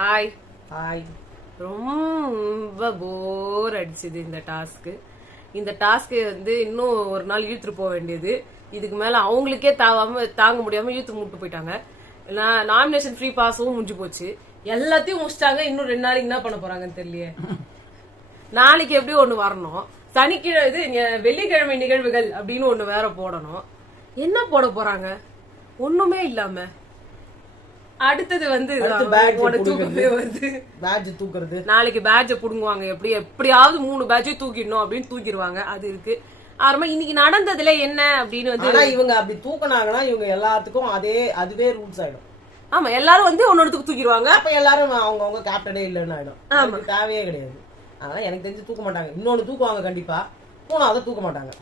Hi. Hi. ரொம்ப போர் அடிச்சுது இந்த task. இந்த டாஸ்க் வந்து இன்னும் ஒரு நாள் இழுத்துட்டு போக வேண்டியது. இதுக்கு மேல அவங்களுக்கே தாங்க முடியாம இழுத்து மூட்டு போயிட்டாங்க. நாமினேஷன் ஃப்ரீ பாஸும் முடிஞ்சு போச்சு. எல்லாத்தையும் முடிச்சிட்டாங்க. இன்னும் 2 நாளைக்கு என்ன பண்ண போறாங்கன்னு தெரியலையே. நாளைக்கு எப்படி ஒண்ணு வரணும், சனிக்கிழமை இது வெள்ளிக்கிழமை நிகழ்வுகள் அப்படின்னு ஒண்ணு வேற போடணும். என்ன போட போறாங்க? ஒண்ணுமே இல்லாம அடுத்தது வந்து நாளைக்கு பேட்ஜ புடுங்குவாங்க. எப்படியாவது 3 பேட்சை தூக்கிடணும் அப்படின்னு தூக்கிடுவாங்க. அது இருக்கு. ஆரம்பம் இன்னைக்கு நடந்ததுல என்ன அப்படின்னு வந்து இவங்க அப்படி தூக்கினாங்கன்னா இவங்க எல்லாத்துக்கும் அதுவே ரூல்ஸ் ஆயிடும். ஆமா, எல்லாரும் வந்து ஒன்னொருத்துக்கு தூக்கிடுவாங்க. அப்ப எல்லாரும் அவங்க கேப்டனே இல்லன்னு ஆயிடும். தேவையே கிடையாது. அதனால எனக்கு தெரிஞ்சு தூக்க மாட்டாங்க. இன்னொன்னு தூக்குவாங்க கண்டிப்பா. அதை தூக்க மாட்டாங்க.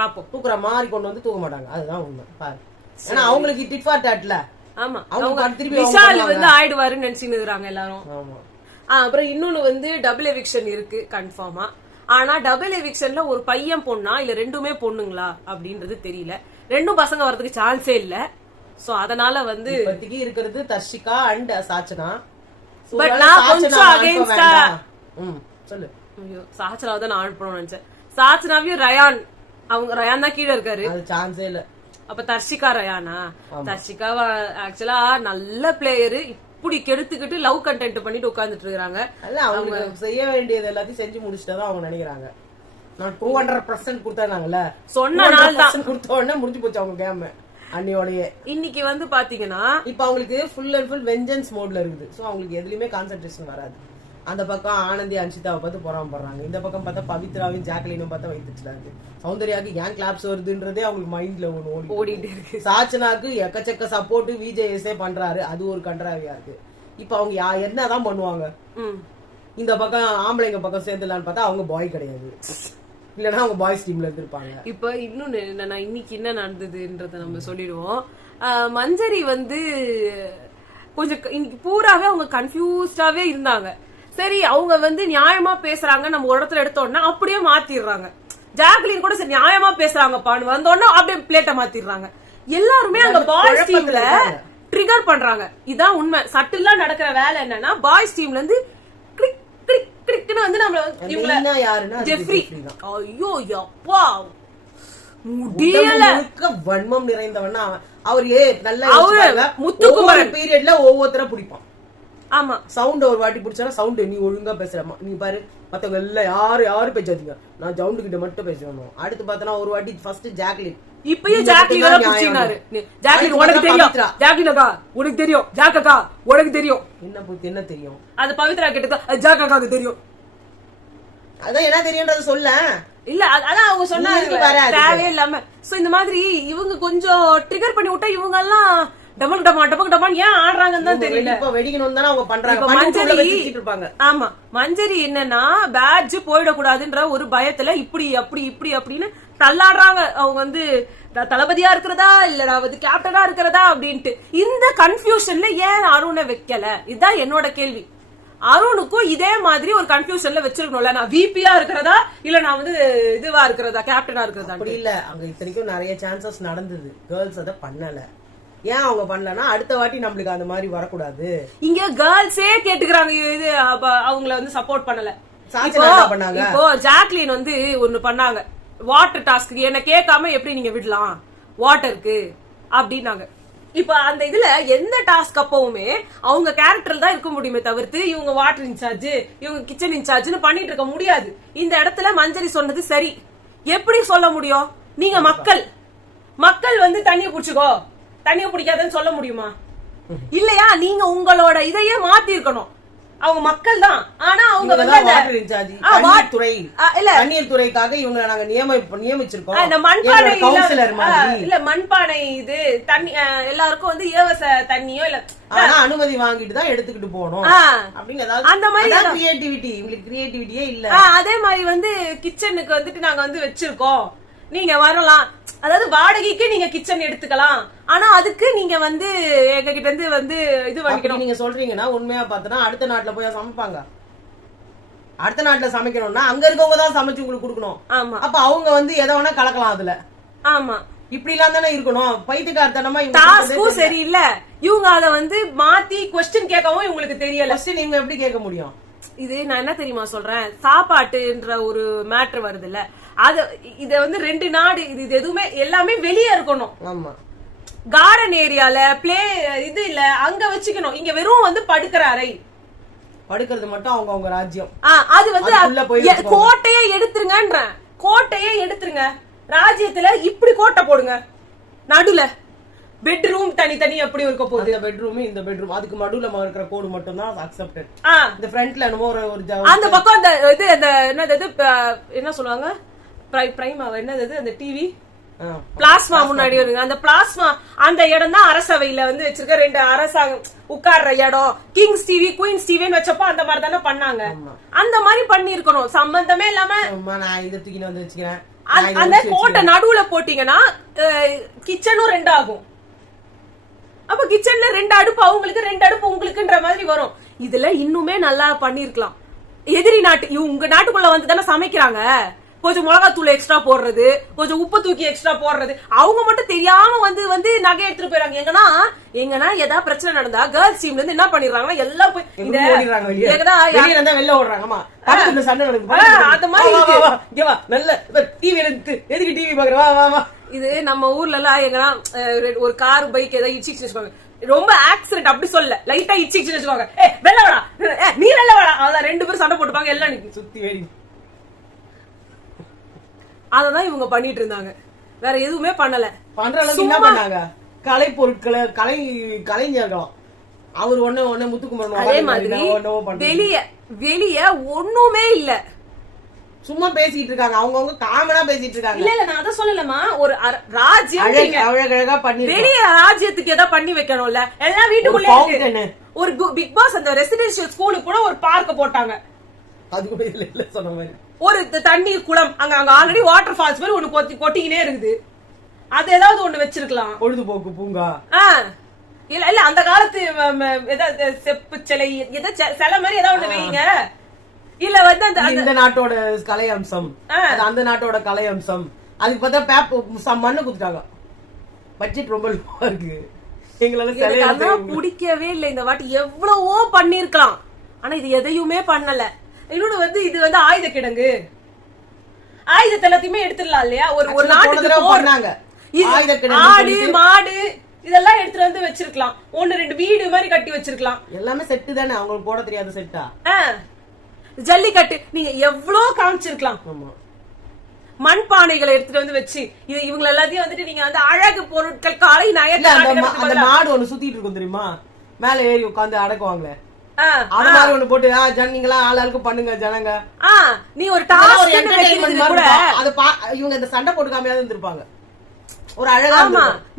பாப்போம். தூக்குற மாதிரி கொண்டு வந்து தூக்க மாட்டாங்க. அதுதான் உண்மை. பாரு, ஏன்னா அவங்களுக்கு டிட் ஃபார் டாட்ல. ஆமா, அவங்க விஷால் வந்து ஆயிடுவாருன்னு நினைச்சுன்னு இருக்காங்க எல்லாரும். அப்புறம் இன்னொன்னு வந்து டபுள் எவிக்ஷன் இருக்கு கன்ஃபார்மா. ஆனா டபுள் எவிக்ஷன்ல ஒரு பையன் பொண்ணா இல்ல ரெண்டுமே பொண்ணுங்களா அப்படின்றது தெரியல. ரெண்டும் பசங்க வரதுக்கு சான்ஸே இல்ல. சோ அதனால வந்து இப்போதைக்கு இருக்கிறது தர்ஷிகா அண்ட் சாச்சனா. பட் நான் கொஞ்சம் அகைன்ஸ்டா சொல்லு. ஐயோ, சாச்சனாவை தான் நான் அனுப்பணும்னு நினைச்சேன். சாச்சனாவையும் ரயான், அவங்க ரயான் தான் கீழே இருக்காரு. அது சான்ஸே இல்ல. அப்ப தர்ஷிகா ரயானா? தர்ஷிகா ஆக்சுவலா நல்ல பிளேயரு. இப்படி கெடுத்துக்கிட்டு லவ் கண்டென்ட் பண்ணிட்டு உட்கார்ந்துட்டு இருக்காங்க. அவங்க செய்ய வேண்டியது எல்லாத்தையும் செஞ்சு முடிச்சுட்டதான் அவங்க நினைக்கிறாங்க. நான் 200% கொடுத்தாங்கல்ல, சொன்ன நாள் தான் கொடுத்த உடனே முடிஞ்சு போச்சு அவங்க கேம் அன்னியோடயே. இன்னைக்கு வந்து பாத்தீங்கன்னா இப்ப அவங்களுக்கு ஃபுல் அண்ட் ஃபுல் வெஞ்சன்ஸ் மோட்ல இருக்குது. சோ அவங்களுக்கு எதுலயுமே கான்சென்ட்ரேஷன் வராது. அந்த பக்கம் ஆனந்தி அன்ஷிதாவை பார்த்து பொறாமப்படுறாங்க. இந்த பக்கம் பார்த்தா பவித்ராவையும் ஜாக்லினும் பார்த்தா வைத்துச்சுட்டாங்க. சௌந்தர்யாக்கு ஏன் கிளாப்ஸ் வருதுன்றதே அவங்களுக்கு மைண்ட்ல ஒண்ணு ஓடிட்டு இருக்கு. சாச்சனாக்கு எக்கச்சக்க சப்போர்ட் விஜேஎஸ்ஏ பண்றாரு. அது ஒரு கன்றாவியா இருக்கு. இப்ப அவங்க என்னதான் பண்ணுவாங்க? இந்த பக்கம் ஆம்பளைங்க பக்கம் சேர்ந்துலான்னு பார்த்தா அவங்க பாய் கிடையாது. இல்லன்னா அவங்க பாய்ஸ் டீம்ல இருந்திருப்பாங்க. இப்ப இன்னொன்னு என்னன்னா, இன்னைக்கு என்ன நடந்ததுன்றத நம்ம சொல்லிடுவோம். மஞ்சரி வந்து கொஞ்சம் இன்னைக்கு பூராவே அவங்க கன்ஃபியூஸ்டாவே இருந்தாங்க. சரி, அவங்க வந்து நியாயமா பேசுறாங்க, நம்ம ஒரு இடத்துல எடுத்தோம்னா அப்படியே மாத்திடுறாங்க. ஜாக்லின் கூட சரி நியாயமா பேசுறாங்க பான்னு வந்தோன்னா அப்படியே பிளேட்டை மாத்திடுறாங்க. எல்லாருமே அந்த பாய்ஸ் டீம்ல ட்ரிகர் பண்றாங்க. இதான் உண்மை. சட்டிலா நடக்கிற வேலை என்னன்னா, பாய்ஸ் டீம்ல இருந்து கிளிக் கிளிக் கிளிக்னு வந்து நம்ம ஜெஃப்ரி. ஐயோ அப்பா முடியல. வன்மம் நிறைந்தவனா அவர். நல்ல முத்துக்குமரன் பீரியட்ல ஒவ்வொருத்தர பிடிப்பான். ஆமா, சவுண்ட் ஒரு வாட்டி பிடிச்சா சவுண்ட் நீ ஒழுங்கா பேசுறமா, நீ பாரு மத்தவங்க எல்லாம் யாரு பேசாதீங்க, நான் சவுண்ட் கிட்ட மட்டும் பேசணும். அடுத்து பார்த்தனா ஒரு வாட்டி ஃபர்ஸ்ட் ஜாக்லின். இப்பயும் ஜாக்லின் தான் புடிச்சினாரு. ஜாக்லின் உனக்கு தெரியும், ஜாக்லின் அக்கா உனக்கு தெரியும், ஜாக் அக்கா உனக்கு தெரியும். என்ன தெரியும்? அது பவித்ரா கிட்ட ஜாக் அக்காக்கு தெரியும். அதான் என்ன தெரியும்ன்றது சொல்ல இல்ல. அதான் அவங்க சொன்னாங்க தேவையே இல்லாம. சோ இந்த மாதிரி இவங்க கொஞ்சம் ட்ரிகர் பண்ணி விட்டா இவங்க எல்லாம் டபுள் டமான் ஏன் ஆடுறாங்கன்னு தான் தெரியல. இப்ப வெடிக்கணும் தானே அவங்க பண்றாங்க. ஆமா, மஞ்சரி என்னன்னா பேட்ஜ் போயிடக்கூடாதுன்ற ஒரு பயத்துல இப்படி அப்படின்னு தள்ளாடுறாங்க. அவங்க வந்து தளபதியா இருக்கிறதா இல்ல வந்து கேப்டனா இருக்கிறதா அப்படின்ட்டு. இந்த கன்ஃபியூஷன்ல ஏன் அருணை வைக்கல? இதுதான் என்னோட கேள்வி. அருணுக்கும் இதே மாதிரி ஒரு கன்ஃபியூஷன்ல வச்சிருக்கணும்ல. நான் விபியா இருக்கிறதா இல்ல நான் வந்து இதுவா இருக்கிறதா, கேப்டனா இருக்கிறதா? அப்படி இல்ல. அங்க இத்தனைக்கும் நிறைய சான்சஸ் நடந்தது. கேர்ள்ஸ் அதை பண்ணல. ஏன் அவங்க பண்ணலன்னா அடுத்த வாட்டி நம்மளுக்கு அந்த மாதிரி வரக்கூடாது. இங்க கேர்ள்ஸே கேட்டுக்கிறாங்க. இது அவங்கள வந்து சப்போர்ட் பண்ணல. இப்போ ஜாக்லின் வந்து ஒண்ணு பண்ணாங்க, வாட்டர் டாஸ்க். என்ன கேட்காம எப்படி நீங்க விடலாம் வாட்டருக்கு அப்படின்னாங்க. இப்ப அந்த இதுல எந்த டாஸ்க் அப்பவுமே அவங்க கேரக்டர் தான் இருக்க முடியுமே தவிர்த்து இவங்க வாட்டர் இன்சார்ஜ், இவங்க கிச்சன் இன்சார்ஜ்னு பண்ணிட்டு இருக்க முடியாது. இந்த இடத்துல மஞ்சரி சொன்னது சரி. எப்படி சொல்ல முடியும்? நீங்க மக்கள் வந்து தண்ணியை குடிச்சுக்கோ, தண்ணியை குடிக்காதன்னு சொல்ல முடியுமா? இல்லையா? நீங்க உங்களோட இதையே மாத்தி இருக்கணும். அவங்க மக்கள் தான். ஆனா அவங்க வந்து தண்ணீர் துறைக்காக இவங்க நாங்க நியமிச்சிருக்கோம். இல்ல மண்பானை இது தண்ணி எல்லாருக்கும் வந்து இலவச தண்ணியோ இல்ல அனுமதி வாங்கிட்டு தான் எடுத்துக்கிட்டு போகணும் அப்படின்னு. அந்த மாதிரி கிரியேட்டிவிட்டி, இவங்களுக்கு கிரியேட்டிவிட்டியே இல்ல. அதே மாதிரி வந்து கிச்சனுக்கு வந்துட்டு நாங்க வந்து வச்சிருக்கோம், நீங்க வரலாம். அதாவது வாடகைக்கு நீங்க கிச்சன் எடுத்துக்கலாம். ஆனா அதுக்கு நீங்க வந்து எங்க கிட்ட இருந்து வந்து இது வாங்கிக்கணும். நீங்க சொல்றீங்கன்னா உண்மையா பார்த்தனா அடுத்த நாட்டுல போய் சமைப்பாங்க. அடுத்த நாட்டுல சமைக்கணும்னா அங்க இருக்கவங்க தான் சமைச்சு உங்களுக்கு கொடுக்கணும். ஆமா. அப்ப அவங்க வந்து எதை வேணா கலக்கலாம் அதுல. ஆமா. இப்படி எல்லாம் தானே இருக்கணும். பைத்தியக்காரத்தனமா டாஸ்கும் சரியில்ல. இவங்க அத வந்து மாத்தி கொஸ்டின் கேட்கவும் இவங்களுக்கு தெரியல. கொஸ்டின் இவங்க எப்படி கேட்க முடியும்? இது நான் என்ன தெரியுமா சொல்றேன், சாப்பாட்டுன்ற ஒரு மேட்ரு வருது இல்ல, அது இத வந்து 2 நாடு இது எதுவுமே எல்லாமே வெளியே இருக்கணும். ஆமா, கார்டன் ஏரியால பிளே இது இல்ல அங்க வச்சுக்கணும். இங்க வெறும் வந்து படுக்கிற அறை, படுக்கிறது மட்டும் அவங்க ராஜ்யம். அது வந்து கோட்டையே எடுத்துருங்கன்ற, கோட்டையே எடுத்துருங்க. ராஜ்யத்துல இப்படி கோட்டை போடுங்க, நடுல பெட்ரூம் தனித்தனி எப்படி இருக்க போகுது. இந்த பெட்ரூம் இந்த பெட்ரூம் அதுக்கு நடுவுல இருக்கிற கோடு மட்டும் தான் அக்செப்டட். இந்த ஃப்ரண்ட்ல என்னமோ ஒரு அந்த பக்கம் அந்த இது அந்த என்னது என்ன சொல்லுவாங்க பிரைமா என்னது அந்த டிவி பிளாஸ்மா முன்னாடி வருங்க. அந்த பிளாஸ்மா அந்த இடம் தான் அரசவையில வந்து வச்சிருக்க 2 அரசாங்கம் உட்கார்ற இடம். கிங்ஸ் டிவி குயின்ஸ் டிவின்னு வச்சப்போ அந்த மாதிரி தானே பண்ணாங்க. அந்த மாதிரி பண்ணி இருக்கணும், சம்பந்தமே இல்லாம. நான் இதை தூக்கி வந்து வச்சுக்கிறேன். அந்த கோட்டை நடுவுல போட்டீங்கன்னா கிச்சனும் 2 ஆகும். அப்ப கிச்சன்ல 2 அடுப்பு அவங்களுக்கு 2 அடுப்பு உங்களுக்குன்ற மாதிரி வரும். இதுல இன்னுமே நல்லா பண்ணிருக்கலாம். எதிரி நாட்டு உங்க நாட்டுக்குள்ள வந்து தானே சமைக்கிறாங்க. கொஞ்சம் மிளகாத்தூள் எக்ஸ்ட்ரா போடுறது, கொஞ்சம் உப்பு தூக்கி எக்ஸ்ட்ரா போடுறது. அவங்க மட்டும் தெரியாம வந்து நகை எடுத்துட்டு போயிறாங்க. எங்கன்னா ஏதாவது பிரச்சனை நடந்தா கேர்ள்ஸ் டீம்ல இருந்து என்ன பண்ணிடுறாங்கன்னா எல்லாம் போய் வெளில ஓடுறாங்க. அந்த மாதிரி நல்ல டிவி எடுத்து எதுக்கு டிவி பாக்குறா. இது நம்ம ஊர்ல எல்லாம் எங்கன்னா ஒரு கார் பைக் ஏதாவது இடிச்சு வச்சுக்கோங்க, ரொம்ப ஆக்சிடென்ட் அப்படி சொல்ல, லைட்டா இடிச்சு வச்சுக்கோங்க, வெள்ள வாடா நீ வெள்ள வாடா, அதான் 2 பேரும் சண்டை போட்டுப்பாங்க. எல்லாம் சுத்தி வேடி அததான் இவங்க பண்ணிட்டு இருந்தாங்க, வேற எதுவுமே பண்ணல. பண்ற அளவுக்கு என்ன பண்ணாங்க? கலை பொருட்களை கலைஞர்களும் அவர் ஒண்ணு முத்துக்குமரன் அதே மாதிரி வெளிய ஒண்ணுமே இல்ல, சும்மா பேசிட்டு இருக்காங்க. அவங்கவுங்க காமனா பேசிட்டு இருக்காங்க. இல்ல நான் அத சொல்லலமா, ஒரு ராஜ்யம் அழகழகா பண்ணி வெளிய ராஜ்யத்துக்கு ஏதாவது பண்ணி வைக்கணும்ல. எல்லாம் வீட்டுக்குள்ளே ஒரு பிக் பாஸ் அந்த ரெசிடென்சியல் ஸ்கூலுக்கு கூட ஒரு பார்க்க போட்டாங்க. அது கூட இல்ல சொன்ன மாதிரி ஒரு தண்ணீர் குளம் அங்க ஆல்ரெடி வாட்டர் ஃபால்ஸ் மாதிரி ஒண்ணு கொட்டிக்கினே இருக்குது. அது ஏதாவது ஒண்ணு வச்சிருக்கலாம், பொழுதுபோக்கு பூங்கா. இல்ல அந்த காலத்து செப்பு சிலை சிலை மாதிரி ஏதாவது ஒண்ணு வைங்க. இல்ல வந்து இந்த நாட்டோட கலை அம்சம், அந்த நாட்டோட கலை அம்சம். அதுக்கு பார்த்தா மண்ணு குத்துட்டாங்க. பட்ஜெட் ரொம்ப லோவா இருக்கு. எங்களால பிடிக்கவே இல்லை இந்த வாட்டி. எவ்வளவோ பண்ணிருக்கலாம், ஆனா இது எதையுமே பண்ணல. இன்னொன்னு வந்து இது வந்து ஆயுத கிடங்கு, ஆயுதத்தை எல்லாத்தையுமே எடுத்துடலாம் இல்லையா. ஒரு நாட்டுக்கு ஆடு மாடு இதெல்லாம் எடுத்துட்டு வந்து வச்சிருக்கலாம். 1-2 வீடு மாதிரி கட்டி வச்சிருக்கலாம். எல்லாமே செட்டு தானே, அவங்களுக்கு போட தெரியாத செட்டா. ஜல்லிக்கட்டு நீங்க எவ்வளவு காமிச்சிருக்கலாம். மண்பானைகளை எடுத்துட்டு வந்து வச்சு இவங்க எல்லாத்தையும் வந்துட்டு நீங்க வந்து அழகு பொருட்கள் காலை அந்த மாடு ஒண்ணு சுத்திட்டு இருக்கும் தெரியுமா, மேல ஏறி உட்காந்து அடக்குவாங்களே, அது மாதிரி ஒண்ணு போட்டு நீங்களா ஆளாளுக்கு பண்ணுங்க ஜனங்க. நீ ஒரு டாஸ்க் இவங்க இந்த சண்டை போட்டு காமியாதான் இருந்திருப்பாங்க. ஒரு அழகா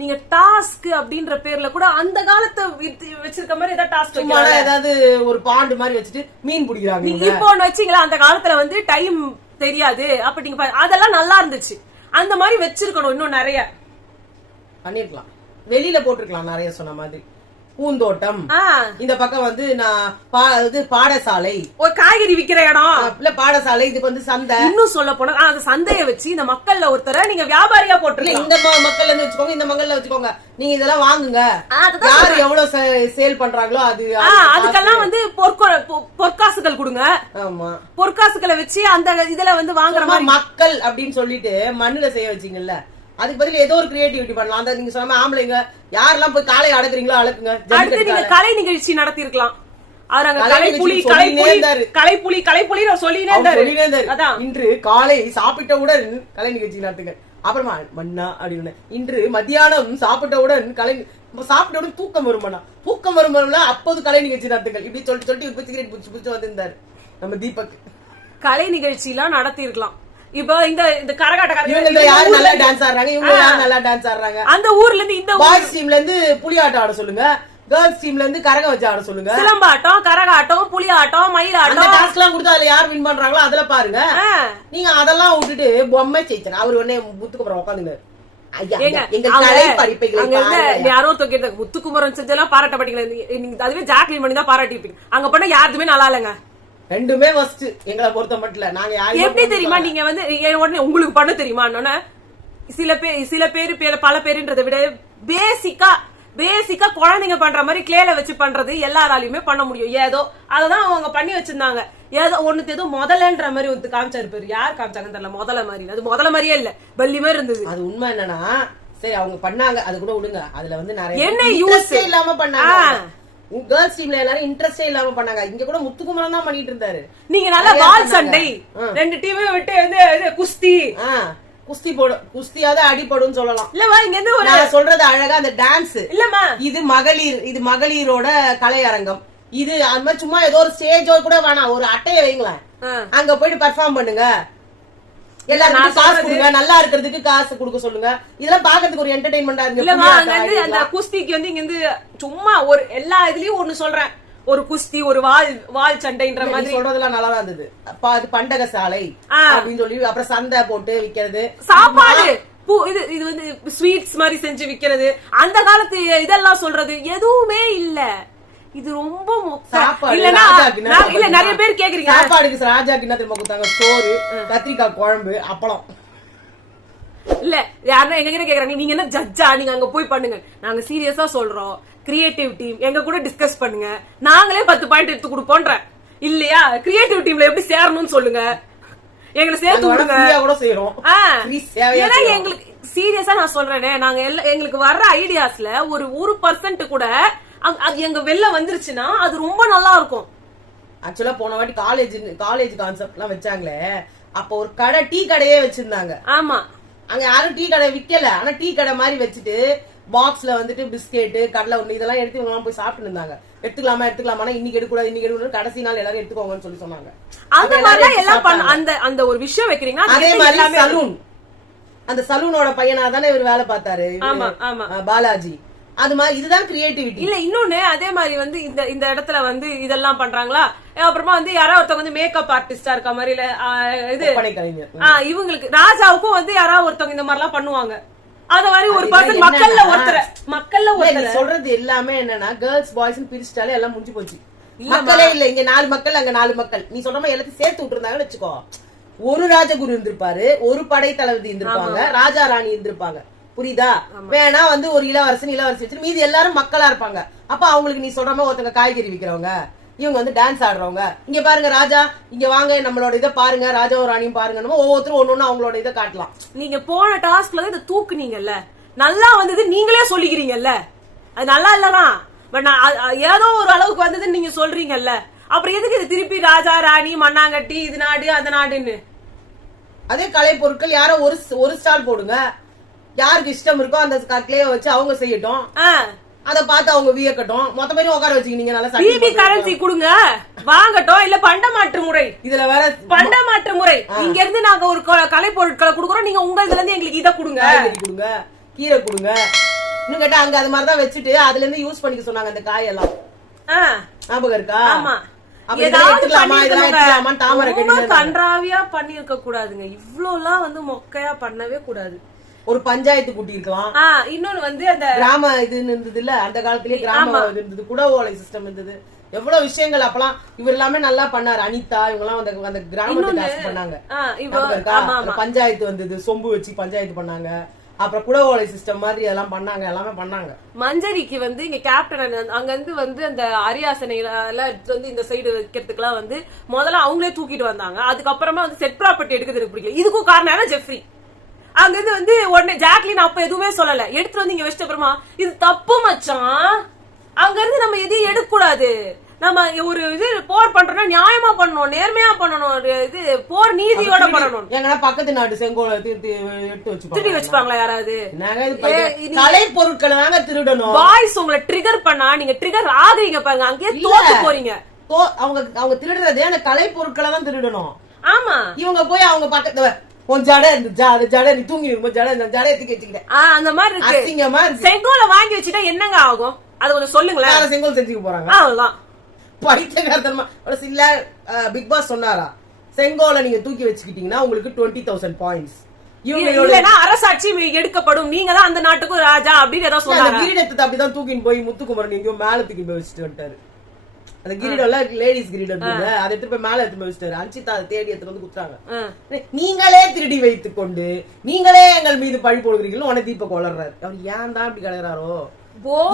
நீங்க டாஸ்க் அப்படின்ற பேர்ல கூட அந்த காலத்தை வச்சிருக்க மாதிரி ஏதாவது டாஸ்க் ஏதாவது ஒரு பாண்டு மாதிரி வச்சுட்டு மீன் பிடிக்கிறாங்க. நீங்க இப்போ ஒண்ணு வச்சீங்களா, அந்த காலத்துல வந்து டைம் தெரியாது அப்ப நீங்க அதெல்லாம் நல்லா இருந்துச்சு. அந்த மாதிரி வச்சிருக்கணும், இன்னும் நிறைய பண்ணிருக்கலாம். வெளியில போட்டிருக்கலாம் நிறைய சொன்ன மாதிரி. பூந்தோட்டம் இந்த பக்கம் வந்து பாடசாலை, ஒரு காய்கறி விக்கிற இடம் இல்ல பாடசாலை. இது வந்து சந்தை. இன்னும் சொல்ல போனா அந்த சந்தையை வச்சு இந்த மக்கள்ல ஒருத்தர நீங்க வியாபாரியா போட்டுருங்க. இந்த மக்கள்ல இருந்து வச்சுக்கோங்க, இந்த மக்கள்ல வச்சுக்கோங்க, நீங்க இதெல்லாம் வாங்குங்க. யாரு எவ்வளவு சேல் பண்றாங்களோ அதுக்கெல்லாம் வந்து பொற்காசுகள் கொடுங்க. ஆமா, பொற்காசுகளை வச்சு அந்த இதுல வந்து வாங்குற மாதிரி மக்கள் அப்படின்னு சொல்லிட்டு மண்ணுல செய்ய வச்சீங்கல்ல, அதுக்கு பதில் ஏதோ ஒரு கிரியேட்டிவிட்டி பண்ணலாம். அந்த நீங்க சொன்ன ஆம்பளைங்க யாரெல்லாம் போய் காலை அடக்குறீங்களோ அடக்குங்க. அடுத்து நீங்க கலை நிகழ்ச்சி நடத்தி இருக்கலாம். இன்று காலை சாப்பிட்டவுடன் கலை நிகழ்ச்சி நடத்துங்க. அப்புறமா மண்ணா அப்படின்னு இன்று மத்தியானம் சாப்பிட்டவுடன் சாப்பிட்டவுடன் தூக்கம் வருமானா, தூக்கம் வருமானா அப்போது கலை நிகழ்ச்சி நடத்துங்கள். இப்படி சொல்லிட்டு சிகரெட் புடிச்சு வந்திருந்தாரு நம்ம தீபக். கலை நிகழ்ச்சி எல்லாம் நடத்தி இருக்கலாம். இப்போ இந்த கரகாட்டக்காரங்க யாரு நல்லா டான்ஸ் ஆடுறாங்க, இவங்க யாரு நல்லா டான்ஸ் ஆடுறாங்க. அந்த ஊர்ல இருந்து இந்த பாய்ஸ் டீம்ல இருந்து புலியாட்டம் ஆட சொல்லுங்க, கேர்ள்ஸ் டீம்ல இருந்து கரகம் வச்சு ஆட சொல்லுங்க. சிலம்பாட்டம், கரகாட்டம், புலியாட்டம், மயிலாட்டம் டாஸ்க் எல்லாம் கொடுத்து அதுல யார் வின் பண்றாங்களோ அதுல பாருங்க. நீங்க அதெல்லாம் விட்டுட்டு பொம்மை செய்யணும். அவரு உடனே முத்துக்குமரன் உட்காந்துங்க யாரோ முத்துக்குமரன் செஞ்செல்லாம் பாராட்டப்பட்டீங்க. அதுவே ஜாக்லின் பண்ணி தான் பாராட்டிருப்பீங்க. அங்க பண்ண யாருக்குமே நல்லா இல்லங்க. ரெண்டுமே ஃபர்ஸ்ட் எங்களை பொறுத்த மட்டும் நாங்க எப்படி தெரியுமா, நீங்க வந்து உடனே உங்களுக்கு பண்ண தெரியுமா, சில பேரு பல பேருன்றதை விட பேசிக்கா குழந்தைங்க பண்ற மாதிரி கிளேல வச்சு பண்றது எல்லாராலையுமே பண்ண முடியும். ஏதோ அததான் அவங்க பண்ணி வச்சிருந்தாங்க. ஏதோ ஒண்ணு முதலன்ற மாதிரி ஒருத்து காமிச்சாரு பேரு. யார் காமிச்சாங்கன்னு தெரியல. முதல்ல மாதிரி அது முதல்ல மாதிரியே இல்ல, பள்ளி மாதிரி இருந்தது. அது உண்மை என்னன்னா சரி அவங்க பண்ணாங்க, அது கூட விடுங்க. அதுல வந்து நிறைய என்ன யூஸ் இல்லாம பண்ணாங்க. கேர்ள்ஸ் டீம்ல எல்லாரும் இன்ட்ரெஸ்டே இல்லாம பண்ணாங்க. இங்க கூட முத்துக்குமரன் தான் பண்ணிட்டு இருந்தாரு. நீங்க நல்லா பால் சண்டை 2 டீமே விட்டு வந்து குஸ்தி போடும், குஸ்தியாவது அடிபடும் சொல்லலாம். இல்லமா இங்க இருந்து நான் சொல்றது அழகா அந்த டான்ஸ் இல்லமா, இது மகளிரோட கலையரங்கம். இது அது மாதிரி சும்மா ஏதோ ஒரு ஸ்டேஜோ கூட வேணாம், ஒரு அட்டையை வைங்களேன், அங்க போயிட்டு பெர்ஃபார்ம் பண்ணுங்க. எல்லாரும் காசு கொடுங்க, நல்லா இருக்கிறதுக்கு காசு கொடுக்க சொல்லுங்க. இதெல்லாம் பாக்கிறதுக்கு ஒரு என்டர்டைன்மெண்டா இருக்கு. அந்த குஸ்திக்கு வந்து இங்க இருந்து சும்மா ஒரு எல்லா இதுலயும் ஒண்ணு சொல்றேன், ஒரு குஸ்தி, ஒரு வால் சண்டைன்ற மாதிரி சொல்றதெல்லாம் நல்லா இருந்தது. அது பண்டக சாலை அப்படின்னு சொல்லி அப்புறம் சந்தை போட்டு விக்கிறது, சாப்பாடு இது வந்து ஸ்வீட்ஸ் மாதிரி செஞ்சு விக்கிறது, அந்த காலத்து இதெல்லாம் சொல்றது எதுவுமே இல்ல. இது ரொம்ப இல்ல நிறைய பேர் கேக்குறீங்க சாப்பாடுக்கு ராஜாக்கு என்ன தெரியுமா கொடுத்தாங்க? சோறு, கத்திரிக்காய் குழம்பு, அப்பளம். இல்ல யாருன்னா எங்க கிட்ட கேக்குறாங்க, நீங்க என்ன ஜட்ஜா, நீங்க அங்க போய் பண்ணுங்க. நாங்க சீரியஸா சொல்றோம், கிரியேட்டிவ் டீம் எங்க கூட டிஸ்கஸ் பண்ணுங்க, நாங்களே 10 பாயிண்ட் எடுத்து கொடுப்போன்ற இல்லையா? கிரியேட்டிவ் டீம்ல எப்படி சேரணும்னு சொல்லுங்க, எங்களை சேர்த்து விடுங்க. ஏன்னா எங்களுக்கு சீரியஸா நான் சொல்றேனே, நாங்க எங்களுக்கு வர்ற ஐடியாஸ்ல ஒரு 1% கூட அது எங்க வெளில வந்துருச்சுன்னா அது ரொம்ப நல்லா இருக்கும். ஆக்சுவலா போன வாட்டி காலேஜ் கான்செப்ட் எல்லாம் வச்சாங்களே, அப்ப ஒரு கடை, டீ கடையே வச்சிருந்தாங்க. ஆமா, அங்க யாரும் டீ கடை விக்கல, ஆனா டீ கடை மாதிரி வச்சுட்டு பாக்ஸ்ல வந்துட்டு பிஸ்கெட், கடலை ஒண்ணு இதெல்லாம் எடுத்து இவங்க போய் சாப்பிட்டு இருந்தாங்க. எடுத்துக்கலாமா, இன்னைக்கு எடுக்கூடாது, இன்னைக்கு எடுக்கூடாது, கடைசி நாள் எல்லாரும் எடுத்துக்கோங்கன்னு சொல்லி சொன்னாங்க. அந்த மாதிரி எல்லாம் அந்த ஒரு விஷயம் வைக்கிறீங்க. அதே மாதிரி சலூன், அந்த சலூனோட பையனா தானே இவர் வேலை பார்த்தாரு, பாலாஜி. அது மாதிரி இதுதான் கிரியேட்டிவிட்டி. இல்ல இன்னொன்னு அதே மாதிரி வந்து இந்த இடத்துல வந்து இதெல்லாம் பண்றாங்களா, அப்புறமா வந்து யாராவது ஒருத்தவங்க வந்து மேக்கப் ஆர்டிஸ்டா இருக்க மாதிரி இல்ல இது இவங்களுக்கு ராஜாவுக்கும் வந்து யாராவது ஒருத்தவங்க இந்த மாதிரி எல்லாம் பண்ணுவாங்க. அத மாதிரி ஒரு பர்சன் மக்கள்ல ஒருத்தர் சொல்றது எல்லாமே என்னன்னா கேர்ள்ஸ் பாய்ஸ் பிரிச்சுட்டாலே எல்லாம் முடிஞ்சு போச்சு. மக்களே இல்ல, இங்க 4 மக்கள், அங்க 4 மக்கள். நீ சொல்ற மாதிரி எல்லாத்தையும் சேர்த்து விட்டுருந்தாங்கன்னு வச்சுக்கோ. ஒரு ராஜகுரு இருந்திருப்பாரு, ஒரு படை தளபதி இருந்திருப்பாங்க, ராஜா ராணி இருந்திருப்பாங்க. புரியுதா? வேணா வந்து ஒரு இளவரசி வச்சு மீதி எல்லாரும் மக்களா இருப்பாங்க. அப்ப அவங்களுக்கு நீ சொல்ற மாதிரி ஒருத்தங்க காய்கறி விக்கிறவங்க, இவங்க வந்து டான்ஸ் ஆடுறவங்க, இங்க பாருங்க ராஜா, இங்க வாங்க நம்மளோட இதை பாருங்க, ராஜாவும் ராணியும் பாருங்க, ஒவ்வொருத்தரும் ஒண்ணு அவங்களோட இதை காட்டலாம். நீங்க போன டாஸ்க்ல இதை தூக்குனீங்கல்ல, நல்லா வந்தது நீங்களே சொல்லிக்கிறீங்கல்ல, அது நல்லா இல்லதான், பட் ஏதோ ஒரு அளவுக்கு வந்ததுன்னு நீங்க சொல்றீங்கல்ல, அப்புறம் எதுக்கு இது திருப்பி ராஜா ராணி மண்ணாங்கட்டி இது நாடு அந்த நாடுன்னு? அதே கலை பொருட்கள் யாரோ ஒரு ஸ்டால் போடுங்க, யாருக்கு இஷ்டம் இருக்கோ அந்த கிளே வச்சு அவங்க செய்யட்டும், அத பார்த்து அவங்க வியக்கட்டும். மொத்த பேரும் உட்கார வச்சுக்கிட்டீங்க, நல்லா பிபி கரன்சி கொடுங்க, வாங்கட்டும். இல்ல பண்டமாற்று முறை, இதுல வேற பண்டமாற்று முறை. இங்க இருந்து நாங்க ஒரு கலை பொருட்களை கொடுக்குறோம், நீங்க உங்க இதுல இருந்து எங்களுக்கு இதை கொடுங்க, கொடுங்க, கீரை கொடுங்க. இன்னும் கேட்டா அங்க அது மாதிரிதான் வச்சுட்டு அதுல இருந்து யூஸ் பண்ணிக்க சொன்னாங்க அந்த காயெல்லாம். ஞாபகம் இருக்கா? ஆமா, கன்றாவியா பண்ணிருக்க கூடாதுங்க. இவ்ளோ எல்லாம் வந்து மொக்கையா பண்ணவே கூடாது. ஒரு பஞ்சாயத்து கூட்டி இருக்கலாம். இன்னொன்னு வந்து அந்த கிராம இது இருந்தது இல்ல, அந்த காலத்திலேயே கிராம இருந்தது, குடவோலை சிஸ்டம் இருந்தது, எவ்வளவு விஷயங்கள் அப்பெல்லாம் இவர் எல்லாமே நல்லா பண்ணாரு. அனிதா இவங்க எல்லாம் அந்த கிராமத்துக்கு பண்ணாங்க. பஞ்சாயத்து வந்தது, சொம்பு வச்சு பஞ்சாயத்து பண்ணாங்க, அப்புறம் குடவோலை சிஸ்டம் மாதிரி எல்லாம் பண்ணாங்க, எல்லாமே பண்ணாங்க. மஞ்சரிக்கு வந்து இங்க கேப்டன் அங்க வந்து அந்த அரியாசனை வந்து இந்த சைடு வைக்கிறதுக்கு எல்லாம் வந்து முதல்ல அவங்களே தூக்கிட்டு வந்தாங்க. அதுக்கப்புறமா வந்து செட் ப்ராப்பர்ட்டி எடுக்கிறது பிடிக்கல. இதுக்கும் காரணம் ஜெஃப்ரி. அங்க இருந்து வந்து உடனே ஜாக்லின் அப்ப எதுவுமே சொல்லல, எடுத்துட்டு வந்து இங்க வச்சிட்ட அப்புறமா இது தப்பு மச்சான், அங்க இருந்து நம்ம எதையும் எடுக்க கூடாது, நம்ம ஒரு இது போர் பண்றோம்னா நியாயமா பண்ணணும், நேர்மையா பண்ணணும், இது போர் நீதியோட பண்ணணும். எங்கன்னா பக்கத்து நாட்டு செங்கோலை திருடி வச்சுப்பாங்களா யாராவது? கலை பொருட்களை தாங்க திருடணும். பாய்ஸ் உங்களை ட்ரிகர் பண்ணா நீங்க ட்ரிகர் ஆகுறீங்க பாருங்க, அங்கேயே தோத்து போறீங்க. அவங்க திருடுறதே அந்த கலை பொருட்களை தான் திருடணும். ஆமா, இவங்க போய் அவங்க பக்கத்துல ஜடை நீ தூங்கி ஜடை தூக்கி வச்சுக்கிட்டேன் அந்த மாதிரி இருக்கு. செங்கோலை வாங்கி வச்சுட்டா என்னங்க ஆகும்? அது கொஞ்சம் சொல்லுங்களேன். செங்கோல் செஞ்சுக்க போறாங்க, அவ்வளவுதான். பைத்தியக்காரத்தனமா இல்ல. பிக் பாஸ் சொன்னாரா, செங்கோலை நீங்க தூக்கி வச்சுக்கிட்டீங்கன்னா உங்களுக்கு 20,000 பாயிண்ட்ஸ், அரசாட்சி எடுக்கப்படும், நீங்க தான் அந்த நாட்டுக்கு ராஜா அப்படின்னு ஏதாவது சொன்னாங்க. வீரத்தை அப்படிதான் தூக்கின்னு போய் முத்துக்குமரன் எங்கேயோ மேல தூக்கி போய் வச்சுட்டு வந்துட்டாரு. அந்த கிரீடம்ல லேடிஸ் கிரீடம் இருந்தது, அதை எடுத்து போய் மேல எடுத்து போய் வச்சிட்டாரு. அன்சிதா அதை தேடி எடுத்து வந்து குத்துறாங்க. நீங்களே திருடி வைத்துக் கொண்டு நீங்களே எங்கள் மீது பழி போடுகிறீர்கள் உன தீபக் வளர்றாரு. அவர் ஏன் தான் இப்படி கிடக்குறாரோ,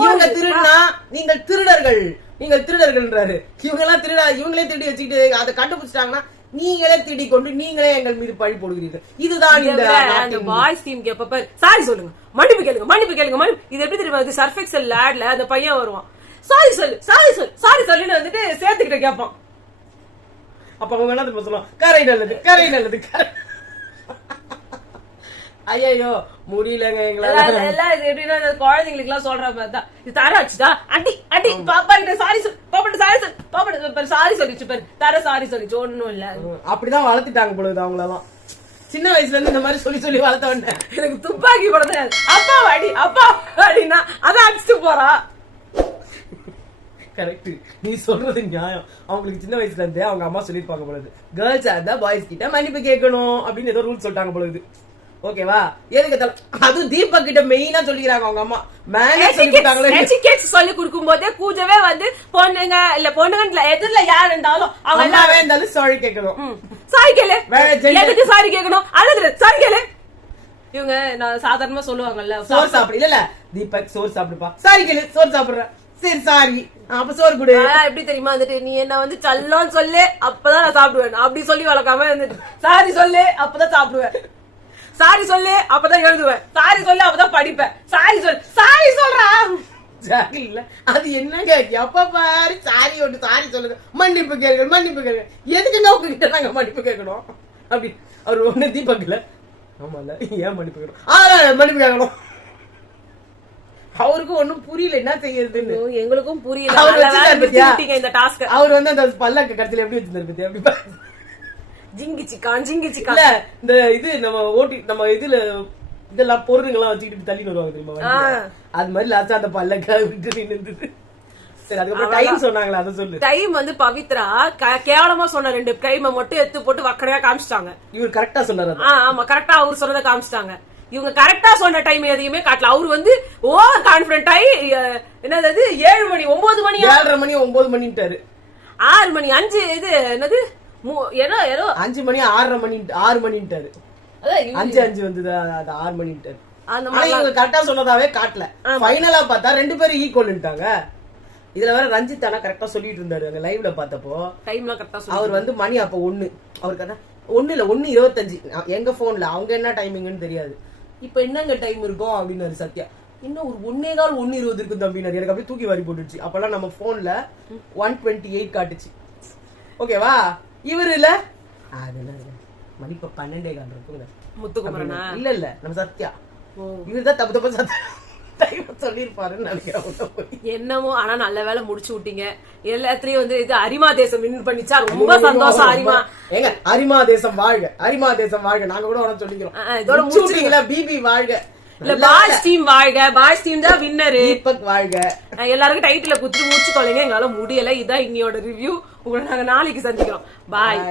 இவங்க திருடுனா நீங்கள் திருடர்கள், நீங்கள் திருடர்கள்ன்றாரு. இவங்க எல்லாம் திருட, இவங்களே திருடி வச்சுக்கிட்டு அதை கண்டுபிடிச்சிட்டாங்கன்னா நீங்களே திருடி கொண்டு நீங்களே எங்கள் மீது பழி போடுகிறீர்கள். இதுதான் இந்த பாய்ஸ் டீம் கேப்ப சாரி சொல்லுங்க, மன்னிப்பு கேளுங்க, மன்னிப்பு கேளுங்க, மன்னிப்பு. இது எப்படி தெரியுமா, இது சர்ஃப் எக்ஸல் லேட்ல அந்த பையன் வருவான், சாரி சொல்லு சாரி சொல்லு சாரி சொல்லுன்னு வந்துட்டு சேர்த்துக்கிட்ட கேட்பான். அப்ப அவங்க என்ன தெரியுமா சொல்லுவாங்க, கரை நல்லது கரை நல்லது கரை. ஐயோ முடியலங்க எங்களால. எல்லாம் இது எப்படின்னா குழந்தைங்களுக்கு எல்லாம் சொல்ற மாதிரி தான். இது தர வச்சுட்டா அடி அடி, பாப்பா கிட்ட சாரி சொல்லு, பாப்பா சாரி சொல்லு, பாப்பா சாரி சொல்லிச்சு பாரு, தர சாரி சொல்லிச்சு, ஒண்ணும் இல்ல. அப்படிதான் வளர்த்துட்டாங்க பொழுது அவங்களெல்லாம். சின்ன வயசுல இருந்து இந்த மாதிரி சொல்லி சொல்லி வளர்த்த உடனே எனக்கு துப்பாக்கி போட தெரியாது, அப்பா அடி அப்பா அடினா அதான் அடிச்சுட்டு போறா. கரெக்ட், நீ சொல்றது நியாயம். அவங்களுக்கு சின்ன வயசுல இருந்தே அவங்க அம்மா சொல்லிருப்பாங்க பொழுது, கேர்ள்ஸ் இருந்தா பாய்ஸ் கிட்ட மன்னிப்பு கேட்கணும் அப்படின்னு ஏதோ ரூல் சொல்லிட்டாங்க பொழுது. ஓகேவா, எதுக்கு அது தீபக் கிட்ட மெயினா சொல்லிக்கிறாங்க அவங்க அம்மா. சொல்லி கொடுக்கும் போதே கூஜவே வந்து பொண்ணுங்க இல்ல பொண்ணுங்க எதிரில யார் இருந்தாலும் அவங்க எல்லாமே இருந்தாலும் சாரி கேட்கணும். சாரி கேளு, எதுக்கு சாரி கேட்கணும், அழுது சாரி கேளு. இவங்க நான் சாதாரணமா சொல்லுவாங்கல்ல, சோறு சாப்பிடு, இல்ல தீபக் சோறு சாப்பிடுப்பா, சாரி கேளு, சோறு சாப்பிடுற, சரி சாரி அப்ப சோறு கொடு. எப்படி தெரியுமா வந்துட்டு, நீ என்ன வந்து சல்லம் சொல்லு அப்பதான் நான் சாப்பிடுவேன், அப்படி சொல்லி வளர்க்காம வந்துட்டு சாரி சொல்லு அப்பதான் சாப்பிடுவேன், சாரி சொல்லு அப்பதான் எழுதுவேன், சாரி சொல்லு அப்பதான் படிப்பேன், சாரி சொல்லு சாரி சொல்றா. இல்ல அது என்னங்க எப்ப பாரு சாரி ஒன்று சாரி சொல்லுங்க, மன்னிப்பு கேட்கணும் மன்னிப்பு கேட்கணும், எதுக்குங்க உங்ககிட்ட நாங்க மன்னிப்பு கேட்கணும் அப்படி. அவர் ஒண்ணு தீபக்ல ஆமால ஏன் மன்னிப்பு கேட்கணும், மன்னிப்பு கேட்கணும். அவருக்கு ஒண்ணும் புரியல என்ன செய்யறதுன்னு, எங்களுக்கும் புரியல இந்த டாஸ்க். அவர் வந்து அந்த பல்லக்கு கடைசியில எப்படி வச்சிருந்தாரு அப்படி ஜிங்கி சிக்கான் ஜிங்கி சிக்கான். இல்ல இந்த இது நம்ம ஓட்டி நம்ம இதுல இதெல்லாம் பொருளுங்கெல்லாம் வச்சுக்கிட்டு தள்ளி வருவாங்க தெரியுமா, அது மாதிரி லாஸ்டா அந்த பல்லக்கா விட்டு நின்னுது. சரி அதுக்கப்புறம் டைம் சொன்னாங்களா, அதை சொல்லு. டைம் வந்து பவித்ரா கேவலமா சொன்ன 2 டைமை மட்டும் எடுத்து போட்டு வக்கடையா காமிச்சிட்டாங்க. இவர் கரெக்டா சொன்னாரு. ஆமா கரெக்டா அவர் சொன்னதை காமிச்சிட்டாங்க. இவங்க கரெக்டா சொன்ன டைம் எதையுமே காட்டல. அவரு வந்து ஓவர் கான்பிடன்ட் ஆகி என்னது 7 மணி 9 மணி 7:30 மணி 9 மணிட்டாரு, 6 மணி 5 இது என்னது ஏதோ 5 மணி 6:30 மணி 6 மணிட்டாரு, 5 வந்தது அது 6 மணிட்டாரு. இவங்க கரெக்டா சொன்னதாவே காட்டல. ஃபைனலா பார்த்தா 2 பேரும் ஈக்குவல்ட்டாங்க. இதுல வேற ரஞ்சித் ஆனா கரெக்டா சொல்லிட்டு இருந்தாரு அங்க லைவ்ல பார்த்தப்போ, டைம்லாம் கரெக்டா அவர் வந்து மணி அப்ப 1 அவருக்கு 1 இல்ல 1:25 எங்க போன்ல, அவங்க என்ன டைமிங்னு தெரியாது. இப்ப என்னங்க டைம் இருக்கும் அப்படின்னாரு சத்யா. இன்னும் ஒரு 1:15 1:20 இருக்கும் தம்பினாரு. எனக்கு அப்படியே தூக்கி வாரி போட்டுச்சு. அப்பெல்லாம் நம்ம போன்ல 1:28 காட்டுச்சு. ஓகேவா, இவரு இல்ல அது மணி இப்ப 12:15 இருக்குங்க. முத்துக்குமரனா இல்ல இல்ல நம்ம சத்யா, இவருதான் தப்பு தப்பு சத்யா சொல்லிருப்பாருன்னு நினைக்கிறேன். என்னமோ ஆனா நல்ல வேலை முடிச்சு விட்டீங்க. எல்லாத்துலயும் வந்து இது அரிமா தேசம் வின் பண்ணிச்சா ரொம்ப சந்தோஷம். அரிமா ஏங்க அரிமா தேசம் வாழ்க, அரிமா தேசம் வாழ்க. நாங்க கூட உடனே சொல்லிக்கிறோம், இதோட முடிச்சிட்டீங்களா, பிபி வாழ்க. இல்ல பாய்ஸ் டீம் வாழ்க, பாய்ஸ் டீம் தான் வின்னரு, தீபக் வாழ்க. எல்லாருக்கும் டைட்டில குடுத்து முடிச்சு தொலைங்க. எங்களால முடியல. இதான் இன்னையோட ரிவ்யூ. உங்களை நாங்க நாளைக்கு சந்திக்கிறோம். பாய்.